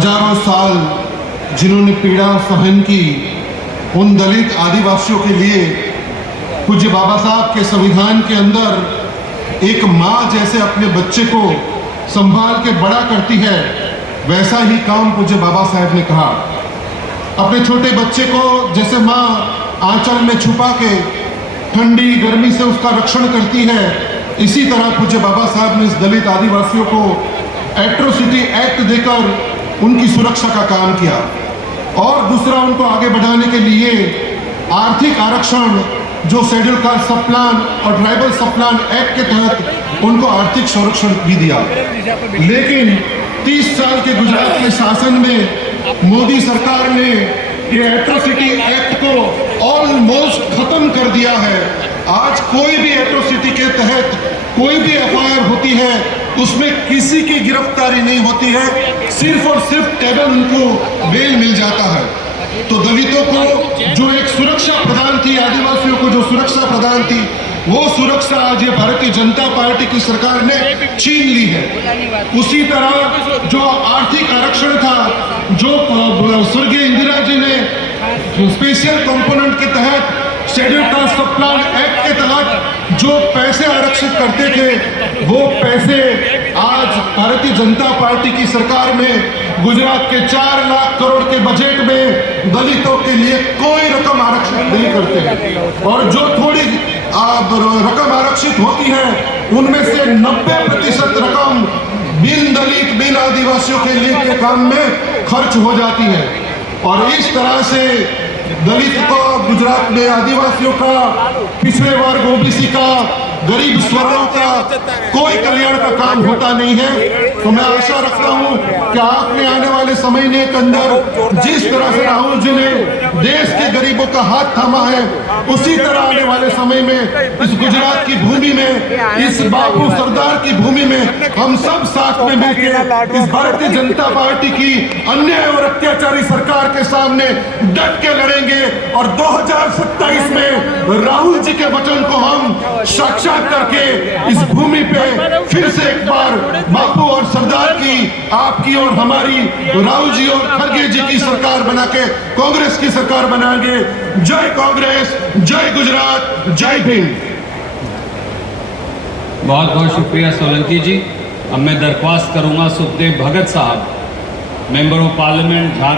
हजारों साल जिन्होंने पीड़ा सहन की, उन दलित आदिवासियों के लिए पूज्य बाबा साहब के संविधान के अंदर एक माँ जैसे अपने बच्चे को संभाल के बड़ा करती है, वैसा ही काम पूज्य बाबा साहब ने कहा। अपने छोटे बच्चे को जैसे माँ आंचल में छुपा के ठंडी गर्मी से उसका रक्षण करती है, इसी तरह पूज्य बाबा साहब ने इस दलित आदिवासियों को एट्रोसिटी एक्ट देकर उनकी सुरक्षा का काम किया। और दूसरा, उनको आगे बढ़ाने के लिए आर्थिक आरक्षण जो शेड्यूल कास्ट सब प्लान और ट्राइबल सब प्लान एक्ट के तहत उनको आर्थिक संरक्षण भी दिया। लेकिन 30 साल के गुजरात के शासन में मोदी सरकार ने ये एट्रोसिटी एक्ट को ऑलमोस्ट खत्म कर दिया है। आज कोई भी एट्रोसिटी के तहत कोई भी एफआईआर होती है, उसमें किसी की गिरफ्तारी नहीं होती है, सिर्फ और सिर्फ केवल उनको बेल मिल जाता है। तो दलितों को जो एक सुरक्षा प्रदान थी, आदिवासियों को जो सुरक्षा प्रदान थी, वो सुरक्षा आज ये भारतीय जनता पार्टी की सरकार ने छीन ली है। उसी तरह जो आर्थिक आरक्षण था, जो स्वर्गीय इंदिरा जी ने स्पेशल कंपोनेंट के तहत शेड्यूल कास्ट सब प्लान एक्ट के तहत जो पैसे आरक्षित करते थे, वो पैसे आज भारतीय जनता पार्टी की सरकार में गुजरात के 4 लाख करोड़ के बजट में दलितों के लिए कोई रकम आरक्षित नहीं करते। और जो थोड़ी रकम आरक्षित होती है, उनमें से 90% रकम बिन दलित बिन आदिवासियों के लिए के काम में खर्च हो जाती है। और इस तरह से दलित को, गुजरात में आदिवासियों का, पिछड़े वर्ग ओबीसी का, गरीब स्वर्णों का कोई कल्याण का काम होता नहीं है। तो मैं आशा रखता हूं कि आपने आने वाले समय के अंदर जिस तरह से राहुल जी ने देश के गरीबों का हाथ थामा है, उसी तरह आने वाले समय में इस गुजरात की भूमि में, इस बापू सरदार की भूमि में हम सब साथ में मिलकर इस भारतीय जनता पार्टी की अन्याय और अत्याचारी सरकार के सामने डट के लड़ेंगे। और 2027 में राहुल जी के वचन को हम साक्षात करके इस भूमि पे फिर से एक बार बापू और सरदार की, आपकी और हमारी, राहुल जी और खड़गे जी की सरकार बना के कांग्रेस की सरकार बनाएंगे। जय कांग्रेस, जय गुजरात, जय भीम। बहुत बहुत शुक्रिया सोलंकी जी। अब मैं दरख्वास्त करूंगा सुखदेव भगत साहब, मेंबर ऑफ पार्लियामेंट झारखंड।